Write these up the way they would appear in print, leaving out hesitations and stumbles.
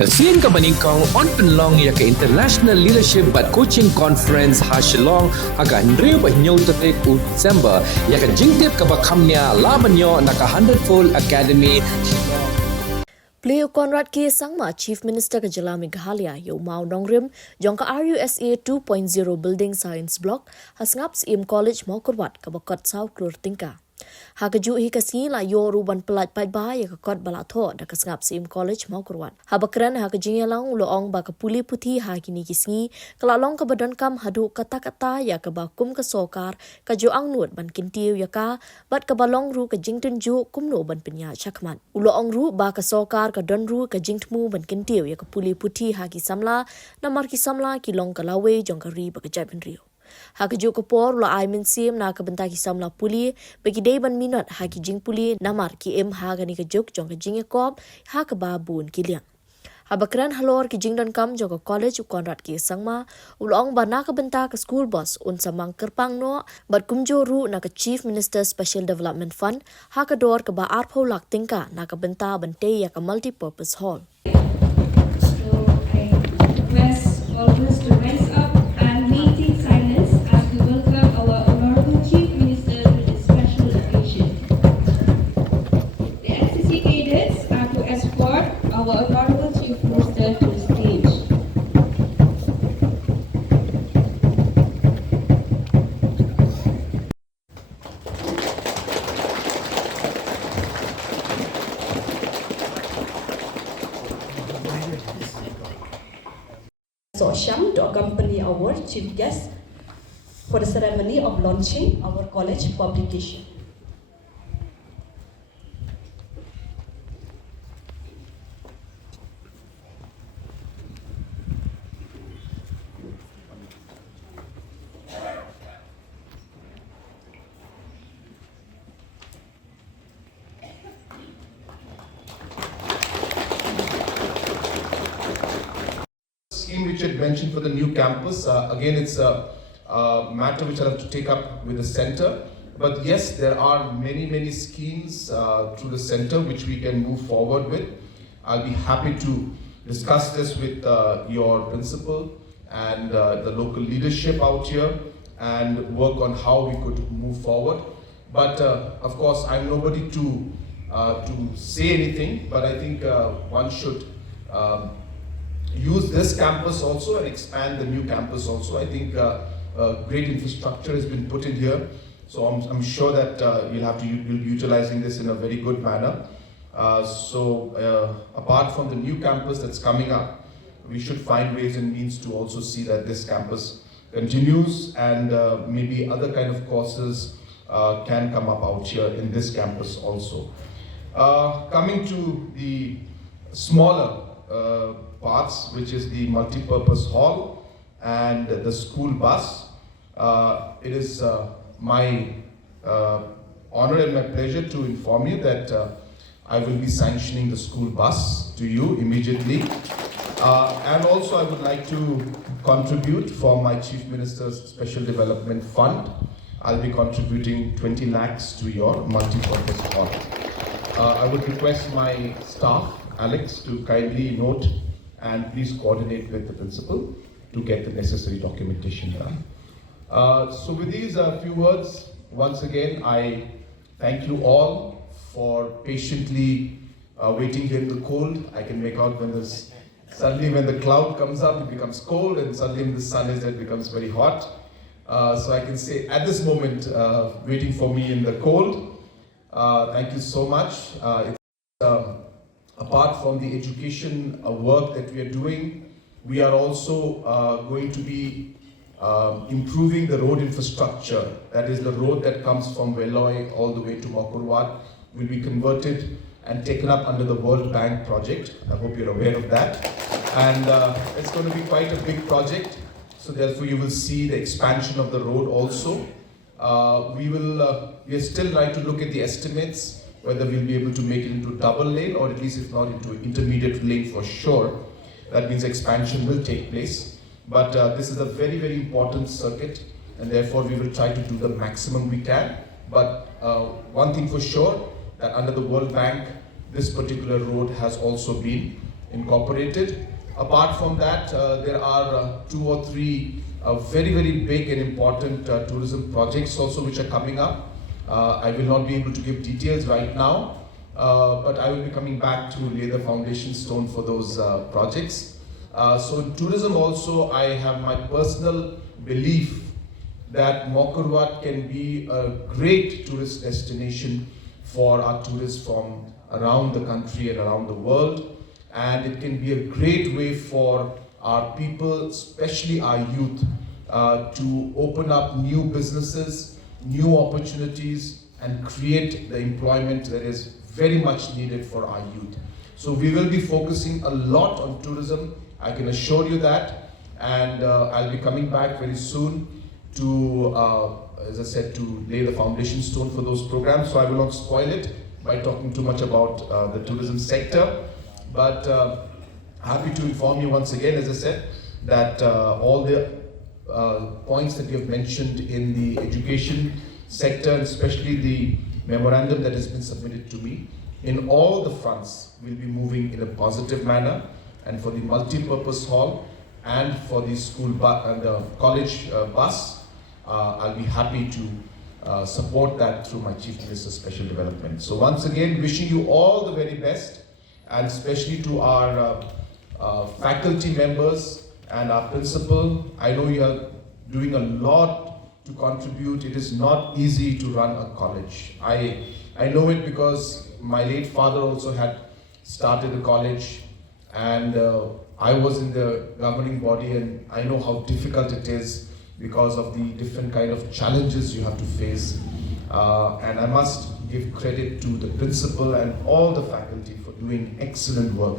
Sian ka maningkong on penlong ya ke International Leadership but Coaching Conference ha Shillong Haka Nriu ba nyaw tatik u December ya ke jingtip ka bakamnya labanyo naka 100-fold Academy Shillong. Plie Konrad ki sangma Chief Minister ka jylla Meghalaya yo mau nongrim Jong ka RUSA 2.0 Building Science Block hasngap im College Mawkyrwat ka bakot South Kular tingka. Haka Ri Khasi la yo ruban pelat pai ba ya ka kot balatho da ka sngap im College Mawkyrwat. Habakran haka jingelang loong ba ka puli puthi ha kini kisngi kalalong ka badon kam hadu kata-kata ya ka bakum ka sokar ka jo ang nut ban kintiu ya ka bat ka balong ru ka jingtun ju kumno ban pinya chakman. Uloong ru ba ka sokar ka don ru ka jingtmu ban kintiu ya ka puli puthi ha ki samla namar ki samla ki long ka lawe jong ka ri ba ka jai ban rio. Haka Khubor la ai min sim na ka benta ki samla puli bagi dei ban minot ha ki jing puli namar ki em ha ga ni ka juk jong ka jing ekop ha ka ba bun ki liang. Habakran halor ki jing don kam jong ka college Konrad ki sangma ulong ba na ka benta ka school bus un samang kerpang no bat kumjo ru na ka Chief Minister Special Development Fund ha ka dor ka ba arpho lak tingka na ka benta bante ya ka multi purpose hall. So I request all of us to rise up and maintain silence as we welcome our Honorable Chief Minister to this special occasion. The NCC cadets are to escort our Honorable Chief Minister to the stage. Sham to accompany our chief guest for the ceremony of launching our college publication. Richard mentioned for the new campus. Again, it's a matter which I'll have to take up with the center. But yes, there are many schemes through the center which we can move forward with. I'll be happy to discuss this with your principal and the local leadership out here and work on how we could move forward. But of course, I'm nobody to say anything, but I think one should use this campus also and expand the new campus also. I think great infrastructure has been put in here, so I'm sure that you'll be utilizing this in a very good manner. Apart from the new campus that's coming up, we should find ways and means to also see that this campus continues and maybe other kind of courses can come up out here in this campus also. Coming to the smaller parts, which is the multi-purpose hall and the school bus. It is my honor and my pleasure to inform you that I will be sanctioning the school bus to you immediately. And also I would like to contribute for my Chief Minister's Special Development Fund. I'll be contributing 20 lakhs to your multi-purpose hall. I would request my staff, Alex, to kindly note and please coordinate with the principal to get the necessary documentation done. So with these few words, once again, I thank you all for patiently waiting here in the cold. I can make out when suddenly when the cloud comes up, it becomes cold, and suddenly when the sun is there, it becomes very hot. So I can say at this moment, waiting for me in the cold, thank you so much. Apart from the education work that we are doing, we are also going to be improving the road infrastructure. That is the road that comes from Veloy all the way to Mawkyrwat will be converted and taken up under the World Bank project. I hope you're aware of that. And it's going to be quite a big project. So therefore you will see the expansion of the road also. We are still trying to look at the estimates, whether we'll be able to make it into double lane or at least if not into intermediate lane for sure. That means expansion will take place. But this is a very important circuit and therefore we will try to do the maximum we can. But one thing for sure, that under the World Bank, this particular road has also been incorporated. Apart from that, there are 2 or 3 very, very big and important tourism projects also which are coming up. I will not be able to give details right now, but I will be coming back to lay the foundation stone for those projects. So in tourism also, I have my personal belief that Mawkyrwat can be a great tourist destination for our tourists from around the country and around the world. And it can be a great way for our people, especially our youth, to open up new businesses, new opportunities, and create the employment that is very much needed for our youth. So we will be focusing a lot on tourism, I can assure you that, and I'll be coming back very soon to, as I said, to lay the foundation stone for those programs. So I will not spoil it by talking too much about the tourism sector, but happy to inform you once again, as I said, that all the points that you have mentioned in the education sector, and especially the memorandum that has been submitted to me, in all the fronts will be moving in a positive manner. And for the multi-purpose hall and for the school bus and the college bus, I'll be happy to support that through my Chief Minister's Special Development. So once again, wishing you all the very best, and especially to our faculty members and our principal. I know you are doing a lot to contribute. It is not easy to run a college. I know it because my late father also had started a college, and I was in the governing body, and I know how difficult it is because of the different kind of challenges you have to face. And I must give credit to the principal and all the faculty for doing excellent work.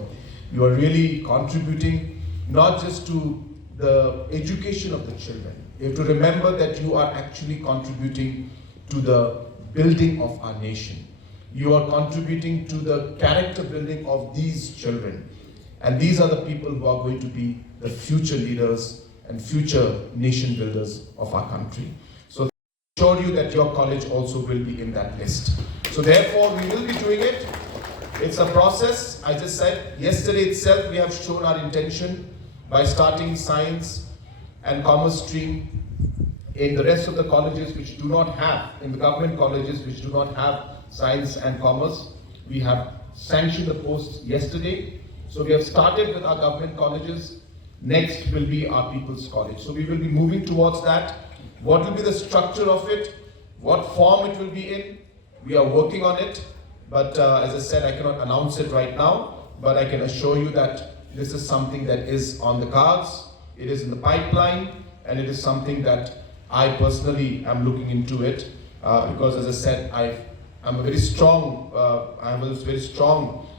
You are really contributing not just to the education of the children. You have to remember that you are actually contributing to the building of our nation. You are contributing to the character building of these children. And these are the people who are going to be the future leaders and future nation builders of our country. So I assure you that your college also will be in that list. So therefore, we will be doing it. It's a process. I just said yesterday itself, we have shown our intention by starting science and commerce stream in the rest of the colleges which do not have, in the government colleges which do not have science and commerce. We have sanctioned the posts yesterday. So we have started with our government colleges. Next will be our People's College. So we will be moving towards that. What will be the structure of it? What form it will be in? We are working on it. But as I said, I cannot announce it right now. But I can assure you that this is something that is on the cards. It is in the pipeline. And it is something that I personally am looking into it. Because as I said, I have a very strong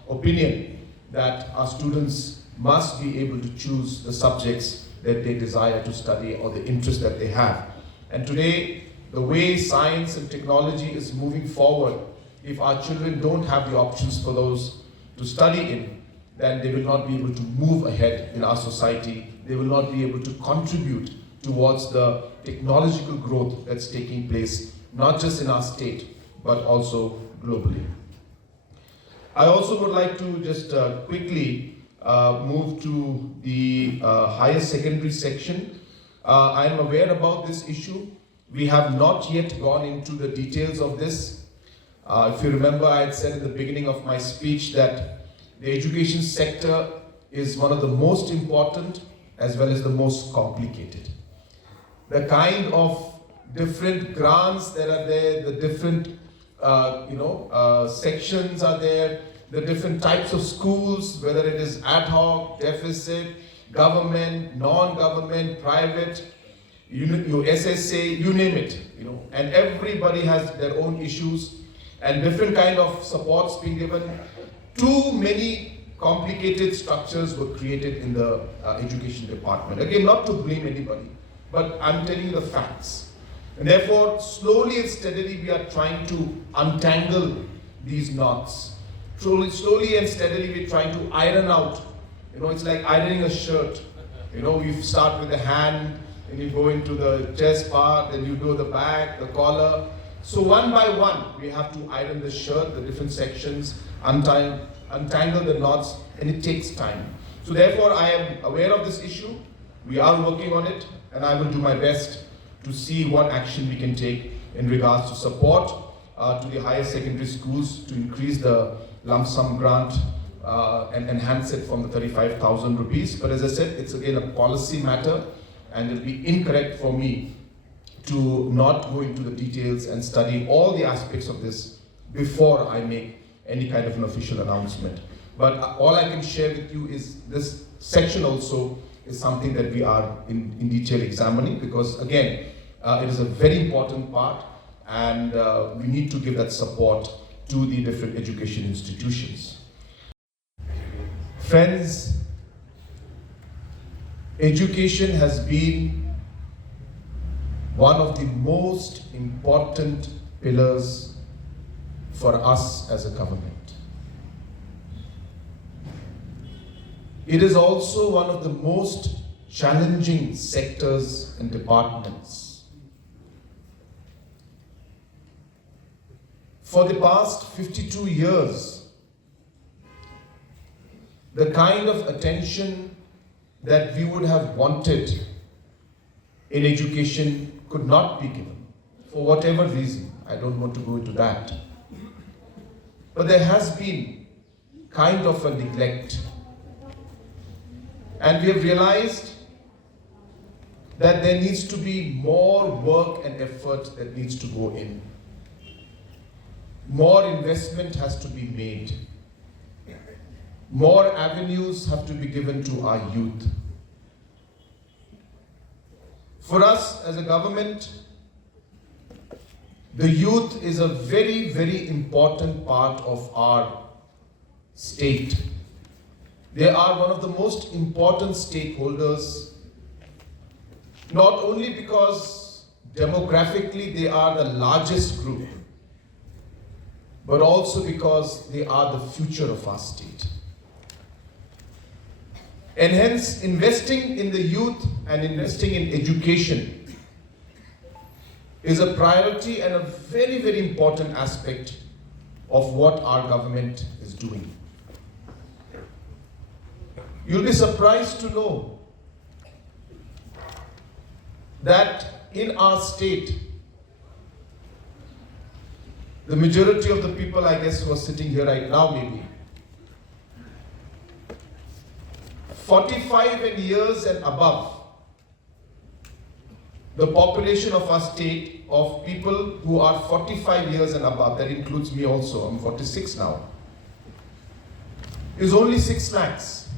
opinion that our students must be able to choose the subjects that they desire to study or the interest that they have. And today, the way science and technology is moving forward, if our children don't have the options for those to study in, then they will not be able to move ahead in our society. They will not be able to contribute towards the technological growth that's taking place, not just in our state, but also globally. I also would like to just quickly move to the higher secondary section. I am aware about this issue. We have not yet gone into the details of this. If you remember, I had said in the beginning of my speech that the education sector is one of the most important as well as the most complicated. The kind of different grants that are there, the different sections are there, the different types of schools, whether it is ad hoc, deficit, government, non-government, private, SSA, you name it, and everybody has their own issues and different kind of supports being given. Too many complicated structures were created in the education department. Again, not to blame anybody, but I'm telling you the facts. And therefore, slowly and steadily, we are trying to untangle these knots. Slowly and steadily, we're trying to iron out. It's like ironing a shirt. You start with the hand, and you go into the chest part, then you do the back, the collar. So one by one, we have to iron the shirt, the different sections, untie untangle the knots, and it takes time. So therefore, I am aware of this issue. We are working on it, and I will do my best to see what action we can take in regards to support to the higher secondary schools to increase the lump sum grant and enhance it from the 35,000 rupees. But as I said, it's again a policy matter, and it will be incorrect for me to not go into the details and study all the aspects of this before I make any kind of an official announcement. But all I can share with you is this section also is something that we are in detail examining, because again, it is a very important part, and we need to give that support to the different education institutions. Friends, education has been one of the most important pillars for us as a government. It is also one of the most challenging sectors and departments. For the past 52 years, the kind of attention that we would have wanted in education could not be given, for whatever reason. I don't want to go into that. But there has been kind of a neglect. And we have realized that there needs to be more work and effort that needs to go in. More investment has to be made. More avenues have to be given to our youth. For us as a government, the youth is a very, very important part of our state. They are one of the most important stakeholders, not only because demographically they are the largest group, but also because they are the future of our state. And hence, investing in the youth and investing in education is a priority and a very, very important aspect of what our government is doing. You'll be surprised to know that in our state, the majority of the people, I guess, who are sitting here right now maybe, 45 and years and above, the population of our state of people who are 45 years and above, that includes me also, I'm 46 now, is only 6 lakhs.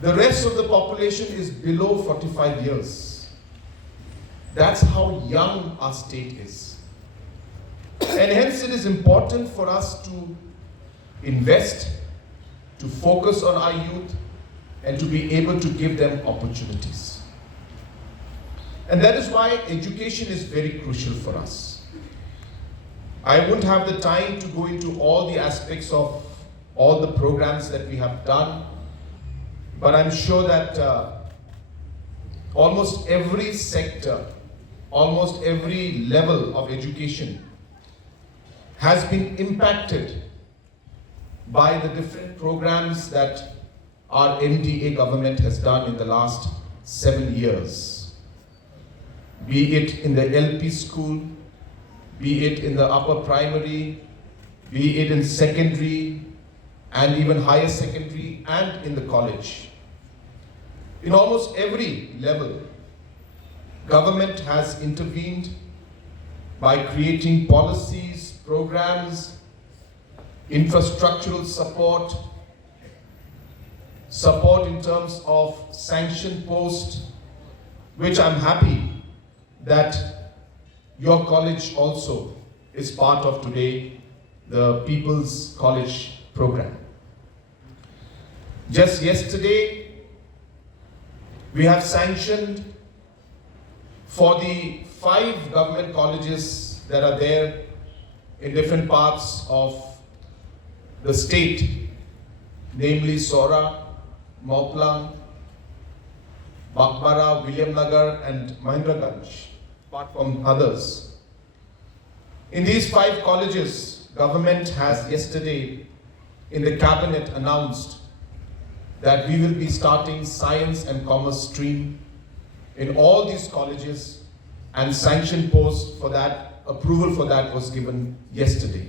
The rest of the population is below 45 years. That's how young our state is. And hence it is important for us to invest, to focus on our youth, and to be able to give them opportunities. And that is why education is very crucial for us. I won't have the time to go into all the aspects of all the programs that we have done, but I'm sure that almost every sector, almost every level of education has been impacted by the different programs that our MDA government has done in the last 7 years. Be it in the LP school, be it in the upper primary, be it in secondary and even higher secondary and in the college. In almost every level, government has intervened by creating policies, programs, infrastructural support, support in terms of sanction post, which I'm happy that your college also is part of today, the People's College program. Just yesterday, we have sanctioned for the 5 government colleges that are there in different parts of the state, namely Sora, Mawkyrwat, Bakbara, Williamnagar and Mahendraganj, apart from others. In these 5 colleges, government has yesterday in the cabinet announced that we will be starting science and commerce stream in all these colleges, and sanction post for that, approval for that was given yesterday.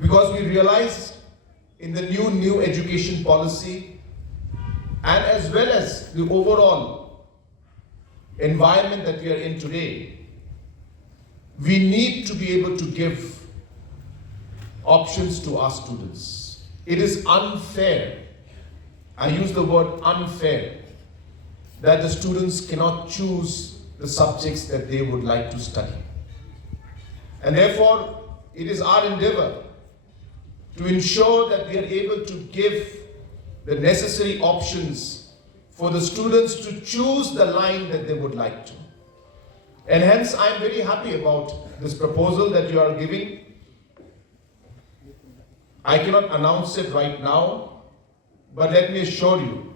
Because we realized in the new education policy, and as well as the overall environment that we are in today, we need to be able to give options to our students. It is unfair, I use the word unfair, that the students cannot choose the subjects that they would like to study. And therefore, it is our endeavor to ensure that we are able to give the necessary options for the students to choose the line that they would like to. And hence, I am very happy about this proposal that you are giving. I cannot announce it right now, but let me assure you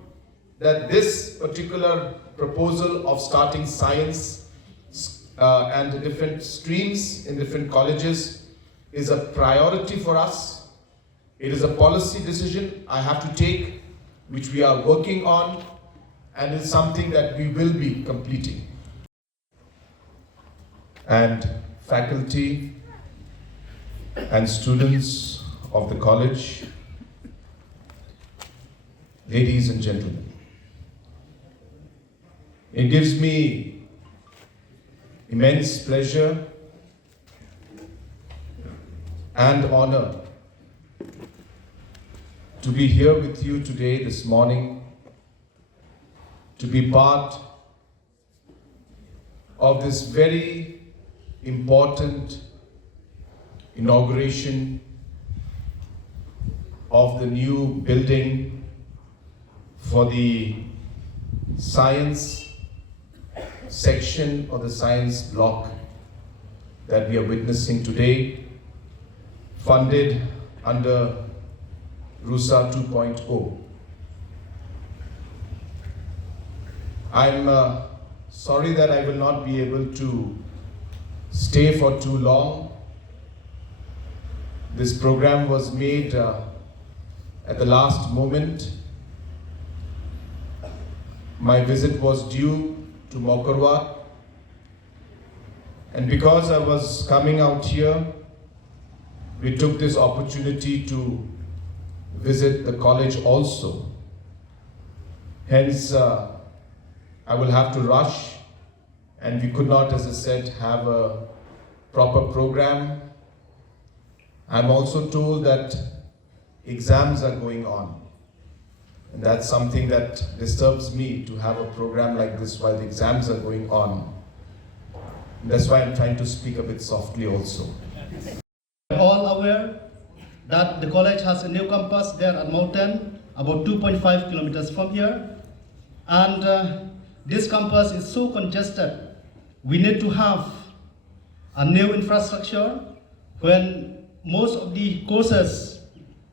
that this particular proposal of starting science and different streams in different colleges is a priority for us. It is a policy decision I have to take, which we are working on, and it's something that we will be completing. And faculty and students of the college, ladies and gentlemen, it gives me immense pleasure and honor to be here with you today, this morning, to be part of this very important inauguration of the new building for the science section or the science block that we are witnessing today, funded under Rusa 2.0. I'm sorry that I will not be able to stay for too long. This program was made at the last moment. My visit was due to Mawkyrwat, and because I was coming out here, we took this opportunity to visit the college also. Hence, I will have to rush, and we could not, as I said, have a proper program. I'm also told that exams are going on, and that's something that disturbs me, to have a program like this while the exams are going on. And that's why I'm trying to speak a bit softly also. We're all aware that the college has a new campus there at Mountain, about 2.5 kilometers from here. And this campus is so congested. We need to have a new infrastructure when most of the courses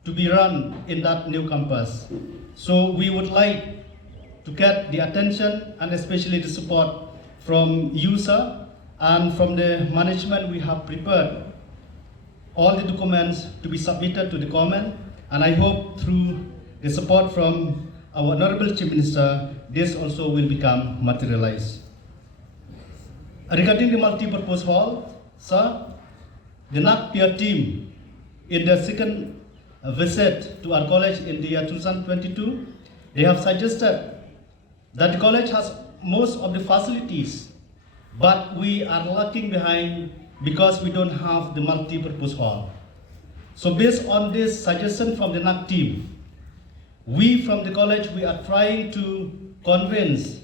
to be run in that new campus. So we would like to get the attention and especially the support from user and from the management. We have prepared all the documents to be submitted to the government, and I hope through the support from our Honorable Chief Minister, this also will become materialized. Regarding the multi-purpose hall, sir, the NAC peer team in the second visit to our college in the year 2022, they have suggested that the college has most of the facilities, but we are lacking behind because we don't have the multi-purpose hall. So based on this suggestion from the NAC team, we from the college, we are trying to convince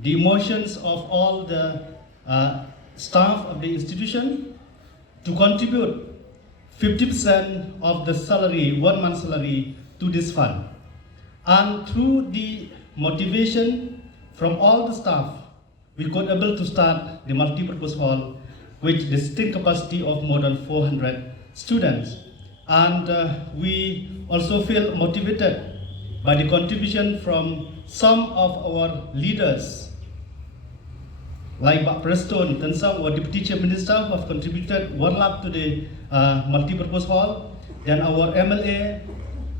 the emotions of all the staff of the institution to contribute 50% of the salary, 1 month salary, to this fund. And through the motivation from all the staff, we could able to start the multi-purpose hall with distinct capacity of more than 400 students. And we also feel motivated by the contribution from some of our leaders like Pak Preston, Tensang, our Deputy Chief Minister, who have contributed 1 lakh to the multi-purpose hall, then our MLA,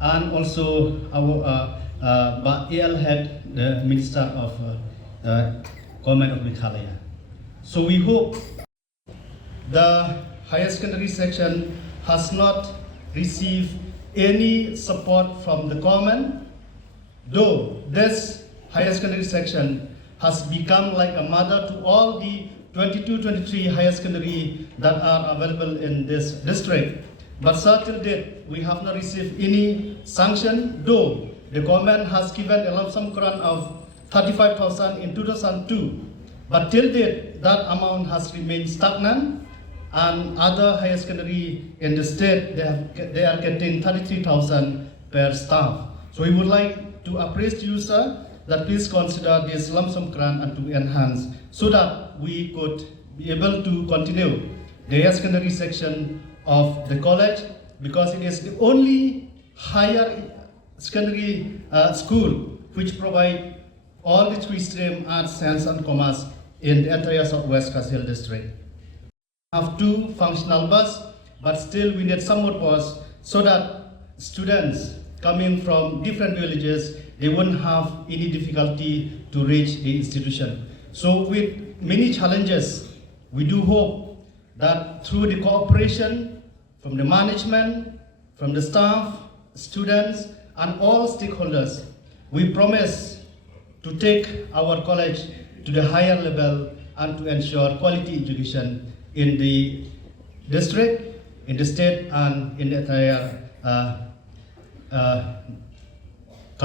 and also our Pak AL Head, the Minister of Government of Meghalaya. So we hope the higher secondary section has not received any support from the government, though this higher secondary section has become like a mother to all the 22-23 higher secondary that are available in this district. But till date, we have not received any sanction, though the government has given a lump sum grant of 35,000 in 2002. But till date, that amount has remained stagnant, and other higher secondary in the state, they are getting 33,000 per staff. So we would like to appraise you, sir, that please consider this lump sum grant and to enhance, so that we could be able to continue the higher secondary section of the college, because it is the only higher secondary school which provide all the 3 stream arts, science and commerce in the entire Southwest Khasi Hills district. We have 2 functional bus, but still we need some more bus so that students coming from different villages, they won't have any difficulty to reach the institution. So with many challenges, we do hope that through the cooperation from the management, from the staff, students, and all stakeholders, we promise to take our college to the higher level and to ensure quality education in the district, in the state, and in the entire